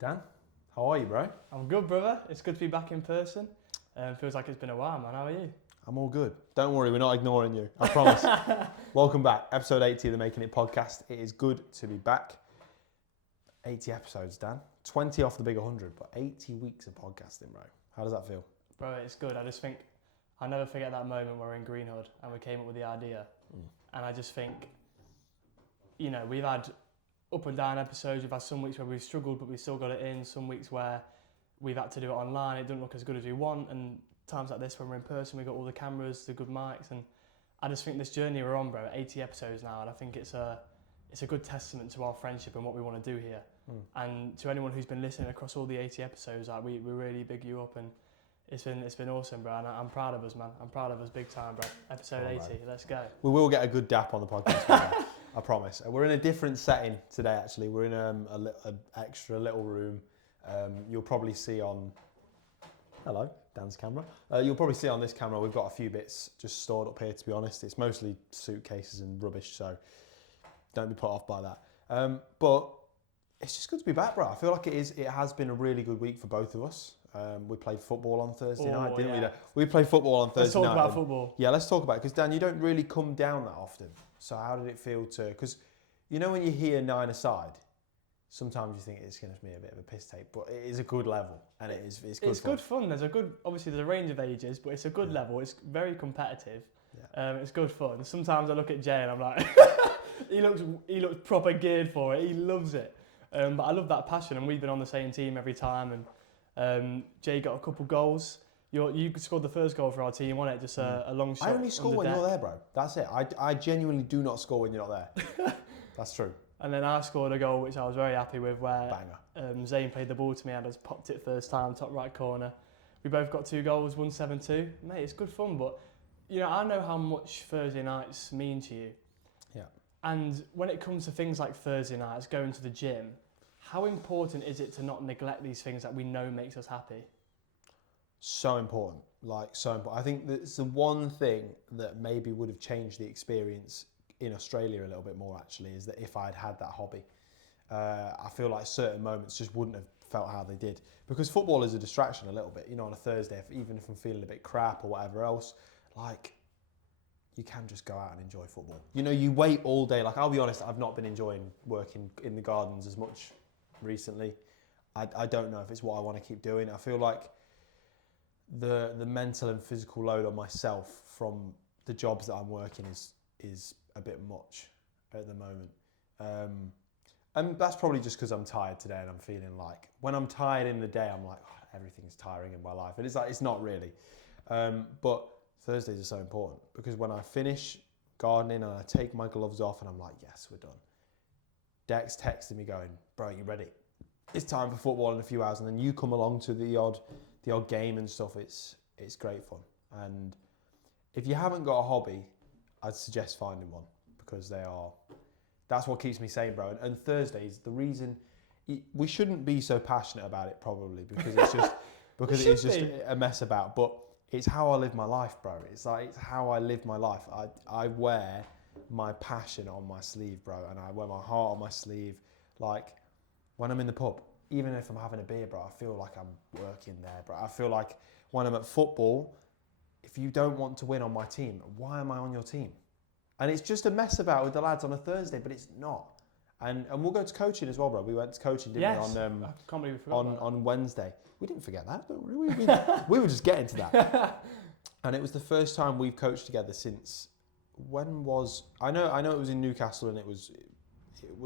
Dan, how are you, bro? I'm good, brother. It's good to be back in person. Feels like it's been a while, man. How are you? I'm all good. Don't worry, we're not ignoring you. I promise. Welcome back. Episode 80 of the Making It podcast. It is good to be back. 80 episodes, Dan. 20 off the big 100, but 80 weeks of podcasting, bro. How does that feel? Bro, it's good. I just think I'll never forget that moment where we're in Greenhood and we came up with the idea. And I just think, you know, we've had up and down episodes. We've had some weeks where we've struggled, but we still got it in. Some weeks where we've had to do it online. It doesn't look as good as we want. And times like this when we're in person, we've got all the cameras, the good mics. And I just think this journey we're on, bro, 80 episodes now. And I think it's a good testament to our friendship and what we want to do here. And to anyone who's been listening across all the 80 episodes, like we really big you up, and it's been awesome, bro. And I'm proud of us, man. I'm proud of us big time, bro. Episode 80, let's go. We will get a good dap on the podcast, man. I promise. We're in a different setting today, actually. We're in an extra little room. You'll probably see on... Hello, Dan's camera. You'll probably see on this camera we've got a few bits just stored up here, to be honest. It's mostly suitcases and rubbish, so don't be put off by that. But it's just good to be back, bro. I feel like it has been a really good week for both of us. We played football on Thursday night, didn't we? We played football on Thursday night. Let's talk about football. Yeah, let's talk about it, because Dan, you don't really come down that often. So how did it feel to... Because, you know, when you hear 9-a-side, sometimes you think it's going to be a bit of a piss take, but it is a good level, and it's good fun. It's good fun. Obviously there's a range of ages, but it's a good level. It's very competitive. Yeah. It's good fun. Sometimes I look at Jay and I'm like, he looks proper geared for it. He loves it. But I love that passion, and we've been on the same team every time. And Jay got a couple goals. You scored the first goal for our team, wasn't it? Just a long shot. I only score when you're there, bro. That's it. I genuinely do not score when you're not there. That's true. And then I scored a goal, which I was very happy with, where Banger. Zayn played the ball to me and I just popped it first time, top right corner. We both got 2 goals, 1-7-2. Mate, it's good fun, but you know, I know how much Thursday nights mean to you. Yeah. And when it comes to things like Thursday nights, going to the gym, how important is it to not neglect these things that we know makes us happy? So important, so important. I think that's the one thing that maybe would have changed the experience in Australia a little bit more, actually, is that if I'd had that hobby, I feel like certain moments just wouldn't have felt how they did. Because football is a distraction a little bit, you know, on a Thursday, even if I'm feeling a bit crap or whatever else, you can just go out and enjoy football. You know, you wait all day. I'll be honest, I've not been enjoying working in the gardens as much recently. I don't know if it's what I want to keep doing. I feel like the mental and physical load on myself from the jobs that I'm working is a bit much at the moment. And that's probably just because I'm tired today, and I'm feeling like, when I'm tired in the day, I'm like, oh, everything's tiring in my life. And it's not really. But Thursdays are so important, because when I finish gardening and I take my gloves off and I'm like, yes, we're done. Dex texted me going, bro, you ready? It's time for football in a few hours. And then you come along to the odd game and stuff. It's great fun. And if you haven't got a hobby, I'd suggest finding one, because that's what keeps me sane, bro. And Thursdays, the reason we shouldn't be so passionate about it, probably, because it's just a mess about, but it's how I live my life, bro. It's how I live my life. I wear my passion on my sleeve, bro, and I wear my heart on my sleeve. Like, when I'm in the pub, even if I'm having a beer, bro, I feel like I'm working there, bro. I feel like when I'm at football, if you don't want to win on my team, why am I on your team? And it's just a mess about with the lads on a Thursday, but it's not. And we'll go to coaching as well, bro. We went to coaching, didn't we? I can't believe we forgot on Wednesday. We didn't forget that, don't worry. We were just getting to that. And it was the first time we've coached together since... I know it was in Newcastle, and it was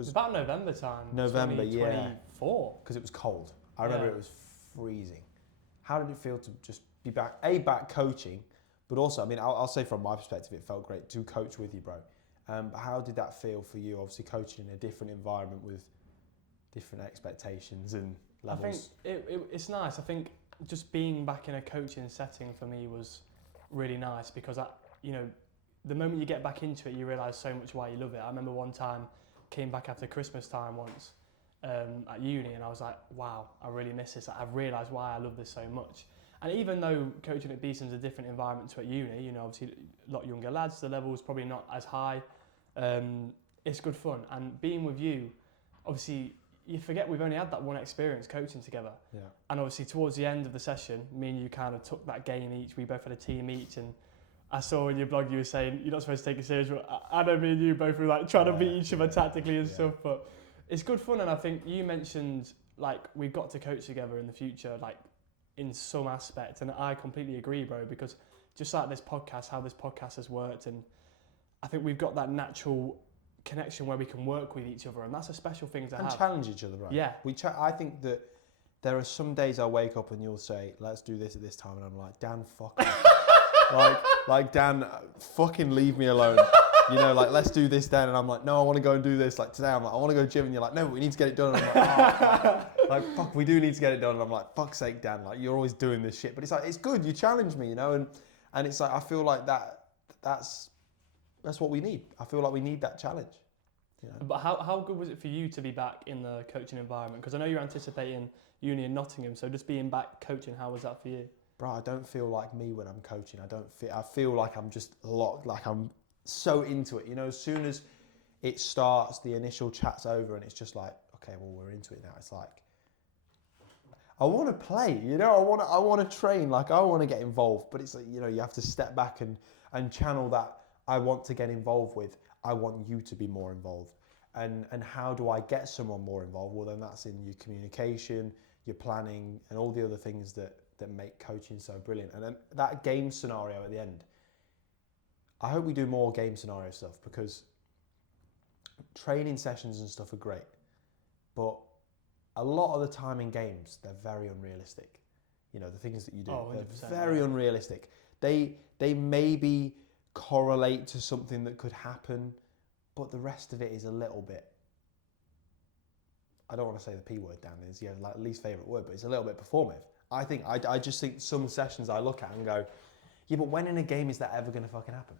about November time. November, 2024. Because it was cold. I remember it was freezing. How did it feel to just be back coaching? But also, I mean, I'll say from my perspective, it felt great to coach with you, bro. But how did that feel for you, obviously coaching in a different environment with different expectations and levels? I think it's nice. I think just being back in a coaching setting for me was really nice, because the moment you get back into it, you realise so much why you love it. I remember one time, came back after Christmas time once at uni, and I was like, wow, I really miss this. I've realised why I love this so much. And even though coaching at Beeston's a different environment to at uni, you know, obviously a lot younger lads, the level's probably not as high. It's good fun. And being with you, obviously you forget we've only had that one experience coaching together. Yeah. And obviously towards the end of the session, me and you kind of took that game each. We both had a team each, and I saw in your blog you were saying you're not supposed to take it serious, but I know me and you both were like trying to beat each other tactically and stuff. But it's good fun, and I think you mentioned like we've got to coach together in the future, like in some aspect, and I completely agree, bro. Because just like this podcast, how this podcast has worked, and I think we've got that natural connection where we can work with each other, and that's a special thing to have. And challenge each other, right? Yeah. I think that there are some days I wake up and you'll say, let's do this at this time, and I'm like, Dan, fuck off. like Dan, fucking leave me alone. You know, like, let's do this then, and I'm like, no, I want to go and do this. Like today, I'm like, I want to go gym, and you're like, no, we need to get it done. And I'm like, oh, like, fuck, we do need to get it done. And I'm like, fuck's sake, Dan, like, you're always doing this shit. But it's like, it's good, you challenge me, you know, and it's like, I feel like that's what we need. I feel like we need that challenge. You know? But how good was it for you to be back in the coaching environment? Because I know you're anticipating uni in Nottingham, so just being back coaching, how was that for you? Bro, I don't feel like me when I'm coaching. I feel like I'm just locked, like I'm so into it. You know, as soon as it starts, the initial chat's over, and it's just like, okay, well, we're into it now. It's like, I want to play, you know, I want to train, like I want to get involved, but it's like, you know, you have to step back and channel that I want to get involved with. I want you to be more involved. And how do I get someone more involved? Well, then that's in your communication, your planning, and all the other things that make coaching so brilliant. And then that game scenario at the end, I hope we do more game scenario stuff, because training sessions and stuff are great, but a lot of the time in games, they're very unrealistic. You know, the things that you do, they're very unrealistic. They maybe correlate to something that could happen, but the rest of it is a little bit, I don't want to say the P word, Dan, is like least favourite word, but it's a little bit performative. I just think some sessions I look at and go, yeah, but when in a game is that ever going to fucking happen?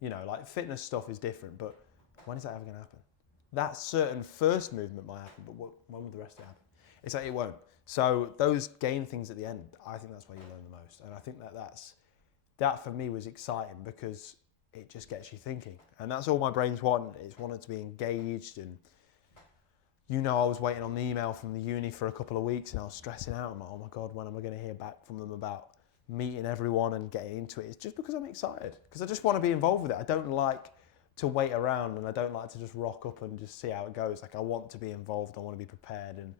You know, like fitness stuff is different, but when is that ever going to happen? That certain first movement might happen, but when will the rest of it happen? It's like it won't. So those game things at the end, I think that's where you learn the most. And I think that for me was exciting, because it just gets you thinking. And that's all my brain's wanted. It's wanted to be engaged. And, you know, I was waiting on the email from the uni for a couple of weeks, and I was stressing out. I'm like, oh my God, when am I going to hear back from them about meeting everyone and getting into it? It's just because I'm excited, because I just want to be involved with it. I don't like to wait around, and I don't like to just rock up and just see how it goes. Like, I want to be involved, I want to be prepared, and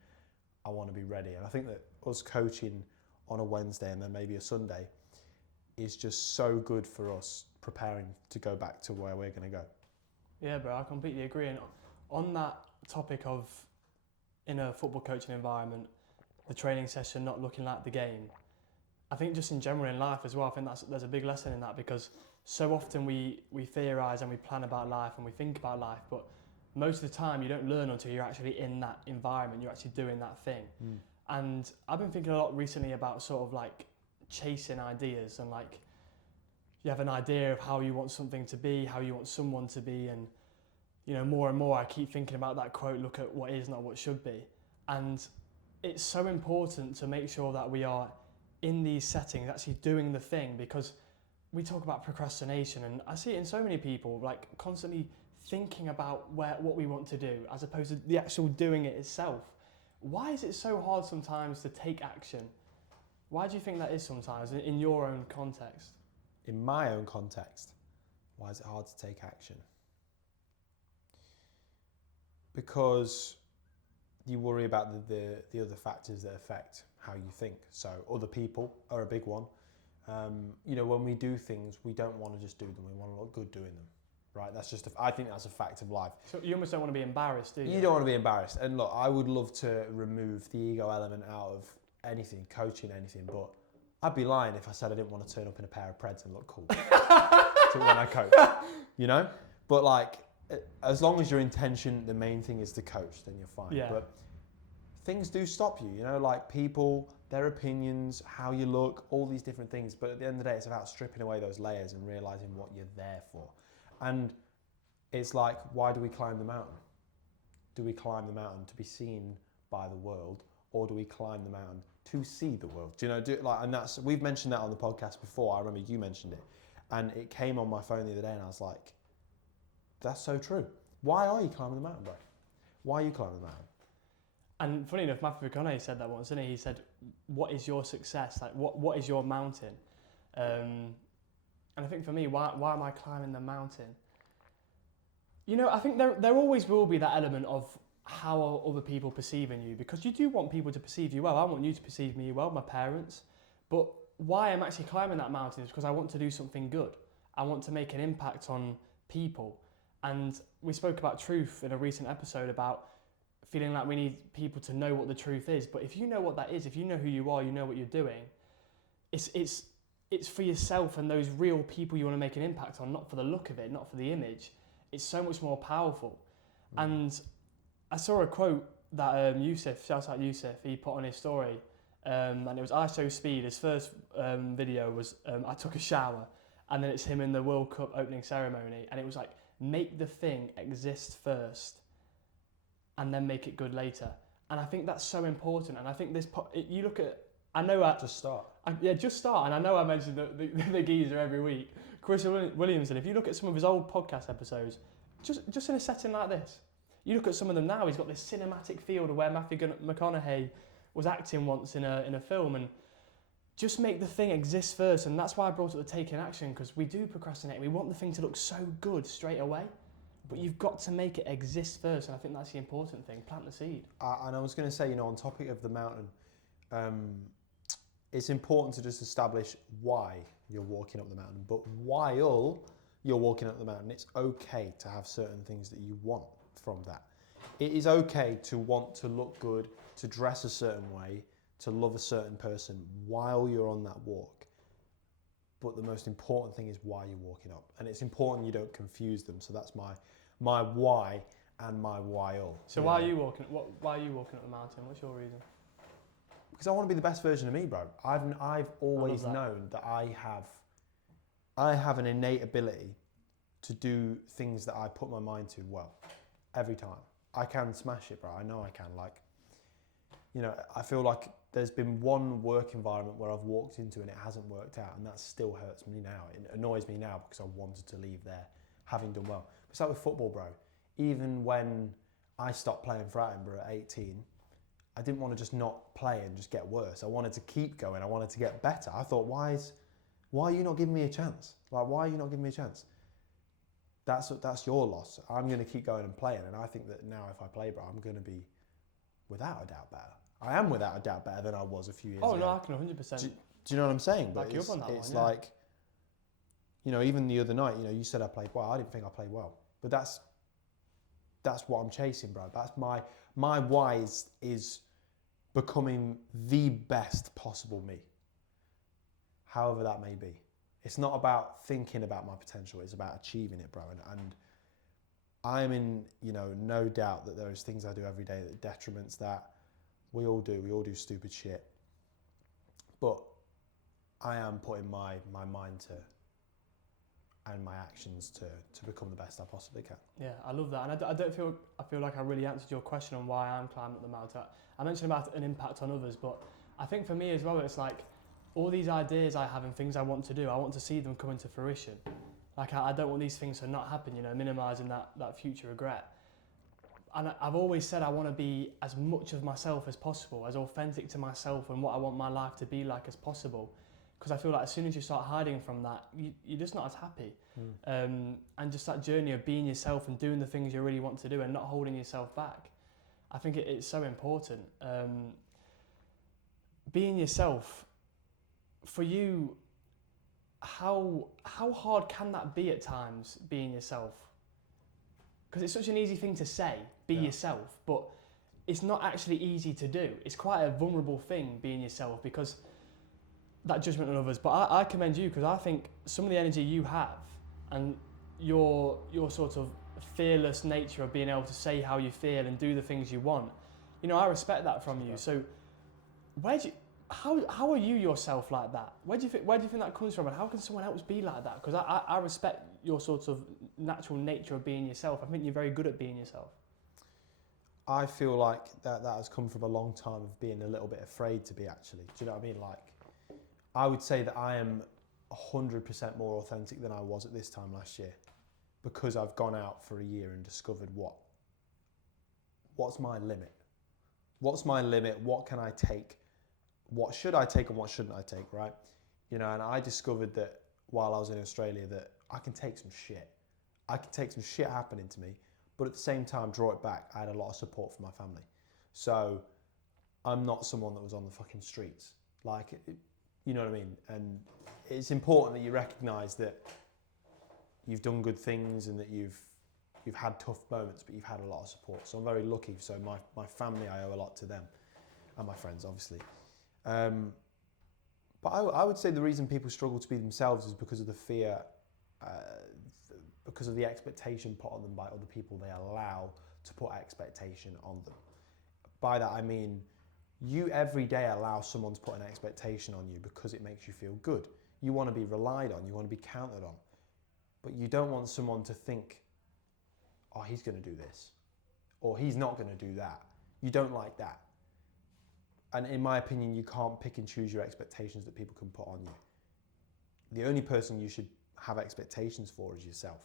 I want to be ready. And I think that us coaching on a Wednesday and then maybe a Sunday is just so good for us preparing to go back to where we're going to go. Yeah, bro, I completely agree. And on that topic of, in a football coaching environment, the training session not looking like the game, I think just in general in life as well, I think there's a big lesson in that, because so often we theorise and we plan about life and we think about life, but most of the time you don't learn until you're actually in that environment, you're actually doing that thing. And I've been thinking a lot recently about sort of like chasing ideas, and like you have an idea of how you want something to be, how you want someone to be, and you know, more and more I keep thinking about that quote, look at what is, not what should be. And it's so important to make sure that we are in these settings actually doing the thing, because we talk about procrastination, and I see it in so many people, like constantly thinking about what we want to do as opposed to the actual doing it itself. Why is it so hard sometimes to take action? Why do you think that is sometimes in your own context? In my own context, why is it hard to take action? Because you worry about the other factors that affect how you think. So other people are a big one. You know, when we do things, we don't want to just do them. We want to look good doing them, right? That's just, I think that's a fact of life. So you almost don't want to be embarrassed, do you? You don't want to be embarrassed. And look, I would love to remove the ego element out of anything, coaching anything, but I'd be lying if I said I didn't want to turn up in a pair of Preds and look cool to when I coach, you know? But like, as long as your intention, the main thing is to coach, then you're fine. Yeah. But things do stop you, you know, like people, their opinions, how you look, all these different things. But at the end of the day, it's about stripping away those layers and realizing what you're there for. And it's like, why do we climb the mountain? Do we climb the mountain to be seen by the world, or do we climb the mountain to see the world? Do you know, and that's, we've mentioned that on the podcast before. I remember you mentioned it, and it came on my phone the other day, and I was like, that's so true. Why are you climbing the mountain, bro? Why are you climbing the mountain? And funny enough, Matthew McConaughey said that once, didn't he? He said, "What is your success? Like, what is your mountain?" And I think for me, why am I climbing the mountain? You know, I think there always will be that element of how are other people perceiving you, because you do want people to perceive you well. I want you to perceive me well, my parents. But why I'm actually climbing that mountain is because I want to do something good. I want to make an impact on people. And we spoke about truth in a recent episode about feeling like we need people to know what the truth is. But if you know what that is, if you know who you are, you know what you're doing, it's for yourself and those real people you want to make an impact on, not for the look of it, not for the image. It's so much more powerful. And I saw a quote that Yusuf, shout out Yusuf, he put on his story, and it was I Show Speed. His first video was I took a shower, and then it's him in the World Cup opening ceremony, and it was like, make the thing exist first, and then make it good later. And I think that's so important. And I think you look at, I know just start. Just start. And I know I mentioned the geezer every week, Chris Williamson. If you look at some of his old podcast episodes, just in a setting like this, you look at some of them now. He's got this cinematic field of where Matthew McConaughey was acting once in a film, and just make the thing exist first. And that's why I brought up the taking action, because we do procrastinate. We want the thing to look so good straight away, but you've got to make it exist first. And I think that's the important thing. Plant the seed. And I was going to say, on topic of the mountain, it's important to just establish why you're walking up the mountain. But while you're walking up the mountain, it's okay to have certain things that you want from that. It is okay to want to look good, to dress a certain way, to love a certain person while you're on that walk. But the most important thing is why you're walking up. And it's important you don't confuse them. So that's my why and my why-all. So why are you walking up the mountain? What's your reason? Because I want to be the best version of me, bro. I've always known that I have an innate ability to do things that I put my mind to well. Every time. I can smash it, bro. I know I can. I feel like there's been one work environment where I've walked into and it hasn't worked out, and that still hurts me now. It annoys me now because I wanted to leave there having done well. It's like with football, bro. Even when I stopped playing for Attenborough at 18, I didn't want to just not play and just get worse. I wanted to keep going. I wanted to get better. I thought, why are you not giving me a chance? Why are you not giving me a chance? That's your loss. I'm going to keep going and playing. And I think that now if I play, bro, I'm going to be without a doubt better. I am without a doubt better than I was a few years ago. Oh, no, I can 100%. Do you know what I'm saying? But you up on that it's one, like, even the other night, you said I played well. I didn't think I played well. But that's what I'm chasing, bro. That's my why is becoming the best possible me. However that may be. It's not about thinking about my potential, it's about achieving it, bro. And I'm in, no doubt that there's things I do every day that detriments that. We all do stupid shit. But I am putting my mind to and my actions to become the best I possibly can. Yeah, I love that. And I feel like I really answered your question on why I'm climbing up the mountain. I mentioned about an impact on others, but I think for me as well, it's like all these ideas I have and things I want to do, I want to see them come into fruition. Like I don't want these things to not happen, minimising that future regret. And I've always said I want to be as much of myself as possible, as authentic to myself and what I want my life to be like as possible. Because I feel like as soon as you start hiding from that, you're just not as happy. And just that journey of being yourself and doing the things you really want to do and not holding yourself back. I think it's so important. Being yourself, for you, how hard can that be at times, being yourself? Because it's such an easy thing to say, be yourself, but it's not actually easy to do. It's quite a vulnerable thing, being yourself, because that judgment on others. But I commend you, because I think some of the energy you have and your sort of fearless nature of being able to say how you feel and do the things you want, I respect that from you. So how are you yourself like that? Where do you think that comes from, and how can someone else be like that? Because I respect your sort of natural nature of being yourself. I think you're very good at being yourself. I feel like that has come from a long time of being a little bit afraid to be, actually. Do you know what I mean? Like, I would say that I am 100% more authentic than I was at this time last year, because I've gone out for a year and discovered what's my limit. What's my limit? What can I take? What should I take and what shouldn't I take, right? And I discovered that while I was in Australia that I can take some shit. I can take some shit happening to me, but at the same time, draw it back. I had a lot of support from my family. So I'm not someone that was on the fucking streets. You know what I mean? And it's important that you recognise that you've done good things and that you've had tough moments, but you've had a lot of support. So I'm very lucky. So my family, I owe a lot to them, and my friends, obviously. But I would say the reason people struggle to be themselves is because of the fear, because of the expectation put on them by other people they allow to put expectation on them. By that I mean, you every day allow someone to put an expectation on you because it makes you feel good. You want to be relied on, you want to be counted on. But you don't want someone to think, oh, he's going to do this, or he's not going to do that. You don't like that. And in my opinion, you can't pick and choose your expectations that people can put on you. The only person you should have expectations for is yourself.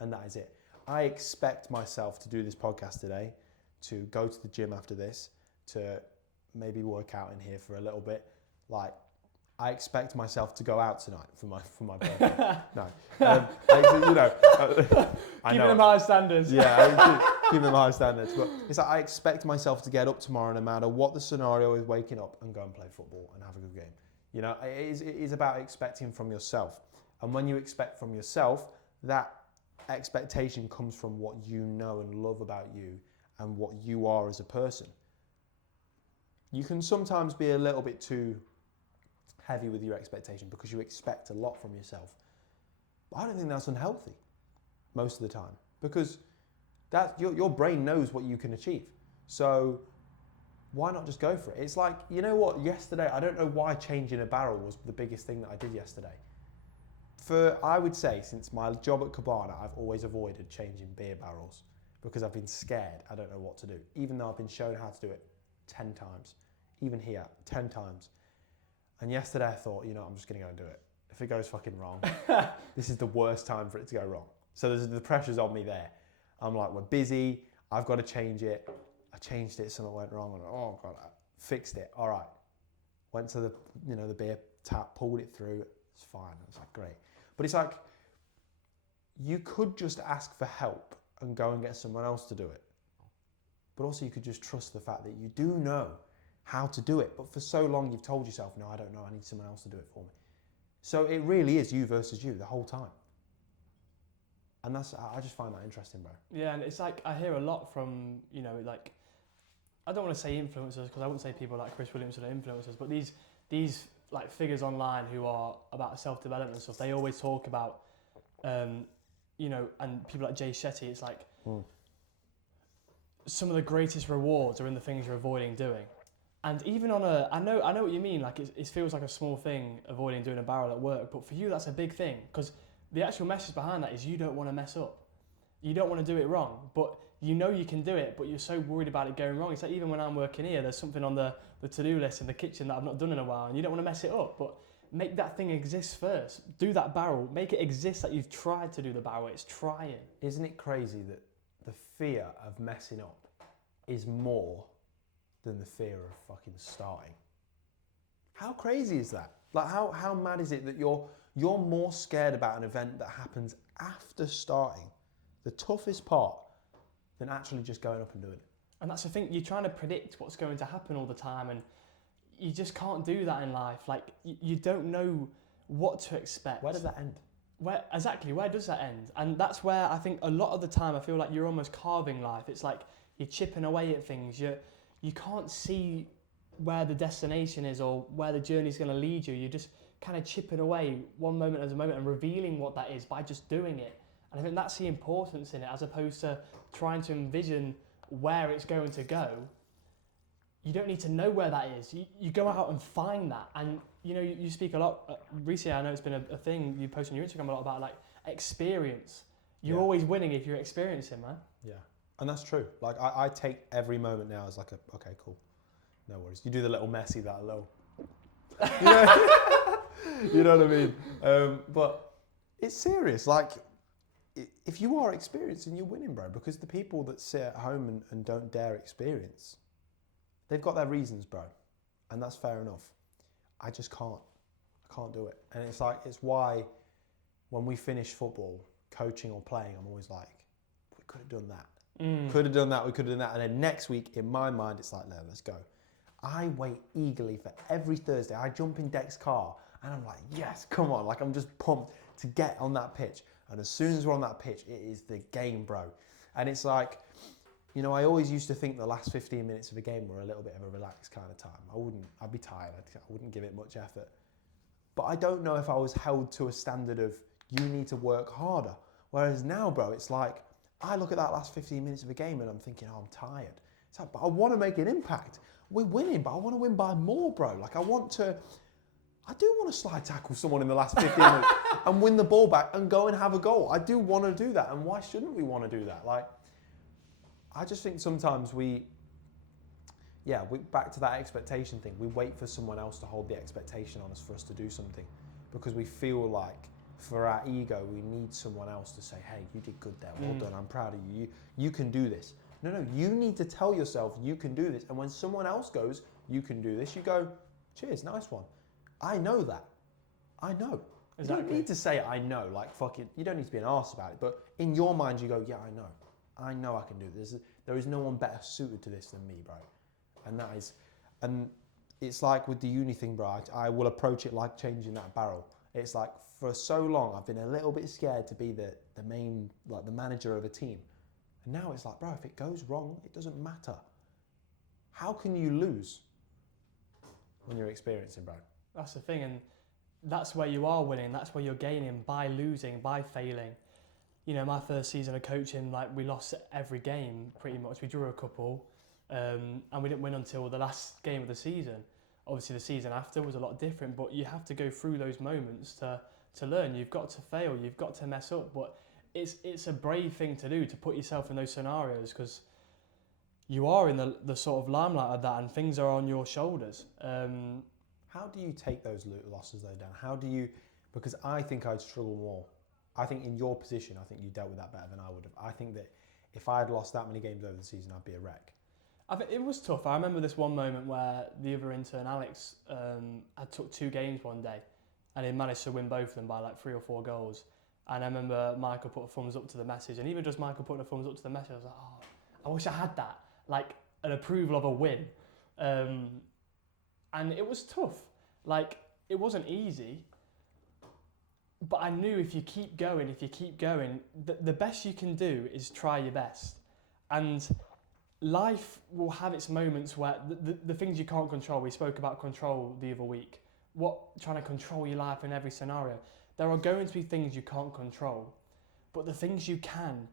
And that is it. I expect myself to do this podcast today, to go to the gym after this, to maybe work out in here for a little bit. I expect myself to go out tonight for my birthday. No, Keeping them high standards. Yeah, keeping them high standards. But it's like I expect myself to get up tomorrow, no matter what the scenario is, waking up and go and play football and have a good game. It is about expecting from yourself. And when you expect from yourself, that expectation comes from what you know and love about you and what you are as a person. You can sometimes be a little bit too heavy with your expectation because you expect a lot from yourself. But I don't think that's unhealthy most of the time, because your brain knows what you can achieve. So why not just go for it? It's like, you know what, yesterday, I don't know why changing a barrel was the biggest thing that I did yesterday. I would say, since my job at Cabana, I've always avoided changing beer barrels because I've been scared. I don't know what to do, even though I've been shown how to do it 10 times, even here, 10 times. And yesterday I thought, I'm just going to go and do it. If it goes fucking wrong, this is the worst time for it to go wrong. So the pressure's on me there. I'm like, we're busy. I've got to change it. I changed it, something went wrong. Oh God, I fixed it. All right. Went to the beer tap, pulled it through. It's fine. I was like, great. But it's like, you could just ask for help and go and get someone else to do it. But also you could just trust the fact that you do know how to do it. But for so long you've told yourself, no, I don't know, I need someone else to do it for me. So it really is you versus you the whole time. And I just find that interesting, bro. Yeah, and it's like, I hear a lot from, I don't want to say influencers, because I wouldn't say people like Chris Williamson are influencers, but these like figures online who are about self-development and stuff, they always talk about, and people like Jay Shetty, it's like, some of the greatest rewards are in the things you're avoiding doing. And even on I know what you mean, like it feels like a small thing avoiding doing a barrel at work, but for you that's a big thing, because the actual message behind that is you don't want to mess up. You don't want to do it wrong, but you know you can do it, but you're so worried about it going wrong. It's like even when I'm working here, there's something on the to-do list in the kitchen that I've not done in a while, and you don't want to mess it up, but make that thing exist first. Do that barrel, make it exist that you've tried to do the barrel, it's trying. Isn't it crazy that the fear of messing up is more than the fear of fucking starting? How crazy is that? Like how mad is it that you're more scared about an event that happens after starting, the toughest part, than actually just going up and doing it? And that's the thing, you're trying to predict what's going to happen all the time, and you just can't do that in life. Like, you don't know what to expect. Where does that end? Where does that end? And that's where I think a lot of the time I feel like you're almost carving life. It's like you're chipping away at things. You can't see where the destination is or where the journey's going to lead you. You're just kind of chipping away one moment at a moment and revealing what that is by just doing it. And I think that's the importance in it, as opposed to trying to envision where it's going to go. You don't need to know where that is. You go out and find that. And you speak a lot recently. I know it's been a thing you post on your Instagram a lot about, like, experience. You're always winning if you're experiencing, man. Yeah, and that's true. Like I take every moment now as like okay, cool, no worries. You do the little Messi, that little, you know what I mean? But it's serious. Like, if you are experiencing, you're winning, bro. Because the people that sit at home and don't dare experience, they've got their reasons, bro, and that's fair enough. I just can't. I can't do it. And it's like, it's why when we finish football, coaching or playing, I'm always like, we could have done that. Could have done that, we could have done that. And then next week, in my mind, it's like, no, let's go. I wait eagerly for every Thursday. I jump in Deck's car and I'm like, yes, come on. Like, I'm just pumped to get on that pitch. And as soon as we're on that pitch, it is the game, bro. And it's like, you know, I always used to think the last 15 minutes of a game were a little bit of a relaxed kind of time. I'd be tired. I wouldn't give it much effort. But I don't know if I was held to a standard of you need to work harder. Whereas now, bro, it's like, I look at that last 15 minutes of a game and I'm thinking, oh, I'm tired. It's like, but I want to make an impact. We're winning, but I want to win by more, bro. Like, I do want to slide tackle someone in the last 15 minutes and win the ball back and go and have a goal. I do want to do that. And why shouldn't we want to do that? Like, I just think sometimes back to that expectation thing, we wait for someone else to hold the expectation on us for us to do something because we feel like for our ego, we need someone else to say, hey, you did good there, well done, I'm proud of you, you can do this. No, you need to tell yourself you can do this. And when someone else goes, you can do this, you go, cheers, nice one. I know that. I know. Exactly. You don't need to say I know, like fuck it, you don't need to be an arse about it, but in your mind you go, yeah, I know. I know I can do this. There is no one better suited to this than me, bro. And it's like with the uni thing, bro, I will approach it like changing that barrel. It's like for so long, I've been a little bit scared to be the main, like the manager of a team. And now it's like, bro, if it goes wrong, it doesn't matter. How can you lose when you're experiencing, bro? That's the thing, and that's where you are winning. That's where you're gaining by losing, by failing. You know, my first season of coaching, like we lost every game pretty much. We drew a couple, and we didn't win until the last game of the season. Obviously, the season after was a lot different, but you have to go through those moments to learn. You've got to fail, you've got to mess up, but it's a brave thing to do, to put yourself in those scenarios, because you are in the sort of limelight of that and things are on your shoulders. How do you take those losses though, Dan? How do you, because I think I'd struggle more. I think in your position, I think you dealt with that better than I would have. I think that if I had lost that many games over the season, I'd be a wreck. I think it was tough. I remember this one moment where the other intern, Alex, had took 2 games one day and he managed to win both of them by like 3 or 4 goals. And I remember Michael put a thumbs up to the message, and even just Michael putting a thumbs up to the message, I was like, oh, I wish I had that, like an approval of a win. And it was tough. Like, it wasn't easy, but I knew if you keep going, the best you can do is try your best. And life will have its moments where the things you can't control, we spoke about control the other week, trying to control your life in every scenario. There are going to be things you can't control, but the things you can,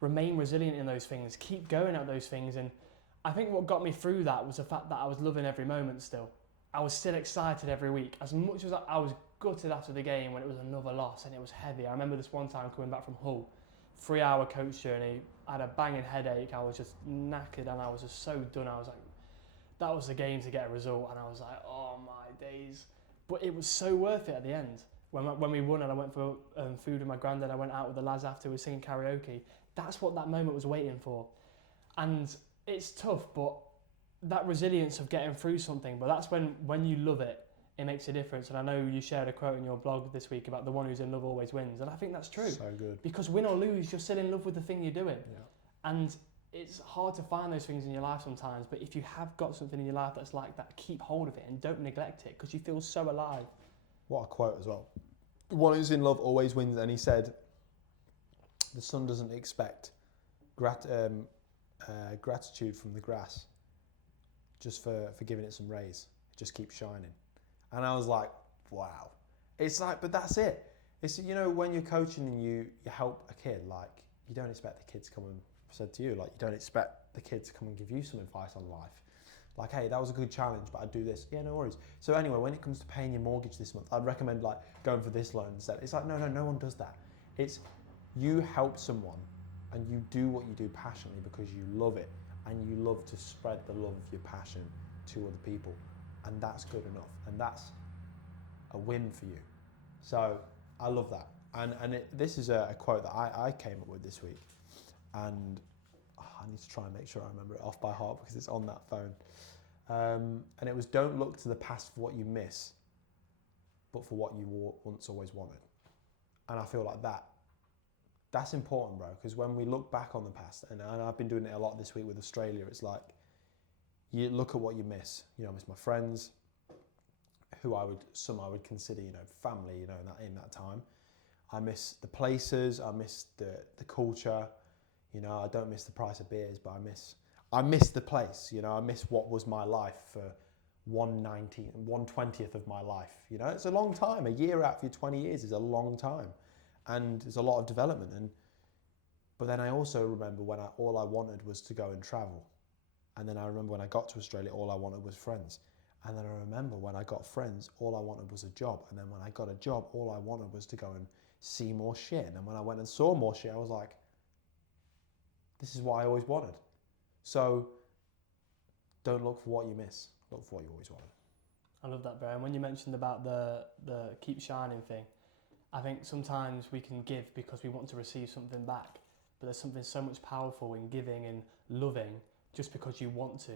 remain resilient in those things, keep going at those things. And I think what got me through that was the fact that I was loving every moment still. I was still excited every week. As much as I was gutted after the game when it was another loss and it was heavy. I remember this one time coming back from Hull, 3-hour coach journey, I had a banging headache, I was just knackered and I was just so done. I was like, that was the game to get a result, and I was like, oh my days. But it was so worth it at the end. When we won and I went for food with my granddad, I went out with the lads after, we were singing karaoke. That's what that moment was waiting for. And it's tough, but that resilience of getting through something, but that's when you love it, it makes a difference. And I know you shared a quote in your blog this week about the one who's in love always wins, and I think that's true. So good. Because win or lose, you're still in love with the thing you're doing. Yeah. And it's hard to find those things in your life sometimes, but if you have got something in your life that's like that, keep hold of it and don't neglect it, because you feel so alive. What a quote as well. The one who's in love always wins, and he said, the sun doesn't expect gratitude from the grass just for giving it some rays. It just keeps shining. And I was like, wow. It's like, but that's it. It's, you know, when you're coaching and you help a kid, like, you don't expect the kid to come and said to you, like, you don't expect the kid to come and give you some advice on life. Like, hey, that was a good challenge, but I'd do this. Yeah, no worries. So anyway, when it comes to paying your mortgage this month, I'd recommend like going for this loan instead. It's like, no one does that. It's you help someone and you do what you do passionately because you love it and you love to spread the love of your passion to other people. And that's good enough. And that's a win for you. So I love that. And this is a quote that I came up with this week. And I need to try and make sure I remember it off by heart because it's on that phone. And it was, don't look to the past for what you miss, but for what you once always wanted. And I feel like that's important, bro, because when we look back on the past, and I've been doing it a lot this week with Australia, it's like, you look at what you miss. You know, I miss my friends, who I would consider, you know, family, you know, in that time. I miss the places, I miss the culture, you know, I don't miss the price of beers, but I miss the place, you know, I miss what was my life for 1/20th of my life. You know, it's a long time. A year out for your 20 years is a long time. And there's a lot of development. But then I also remember when all I wanted was to go and travel. And then I remember when I got to Australia, all I wanted was friends. And then I remember when I got friends, all I wanted was a job. And then when I got a job, all I wanted was to go and see more shit. And then when I went and saw more shit, I was like, this is what I always wanted. So don't look for what you miss. Look for what you always wanted. I love that, bro. And when you mentioned about the keep shining thing, I think sometimes we can give because we want to receive something back. But there's something so much powerful in giving and loving just because you want to.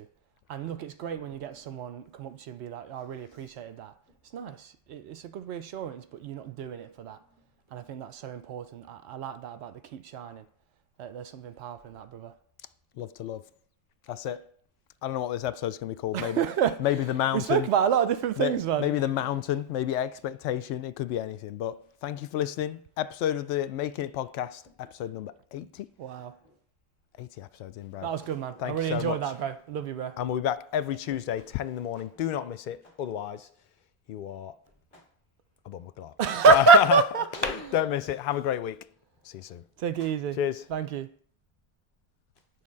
And look, it's great when you get someone come up to you and be like, oh, I really appreciated that. It's nice. It's a good reassurance, but you're not doing it for that. And I think that's so important. I like that about the keep shining. There's something powerful in that, brother. Love to love. That's it. I don't know what this episode's going to be called. Maybe the mountain. We spoke about a lot of different things, man. Maybe the mountain, maybe expectation. It could be anything. But thank you for listening. Episode of the Making It podcast, episode number 80. Wow. 80 episodes in, bro. That was good, man. Thank I really you so enjoyed much. that, bro. Love you, bro. And we'll be back every Tuesday, 10 in the morning. Do not miss it. Otherwise, you are a bumper clock. Don't miss it. Have a great week. See you soon. Take it easy. Cheers. Thank you.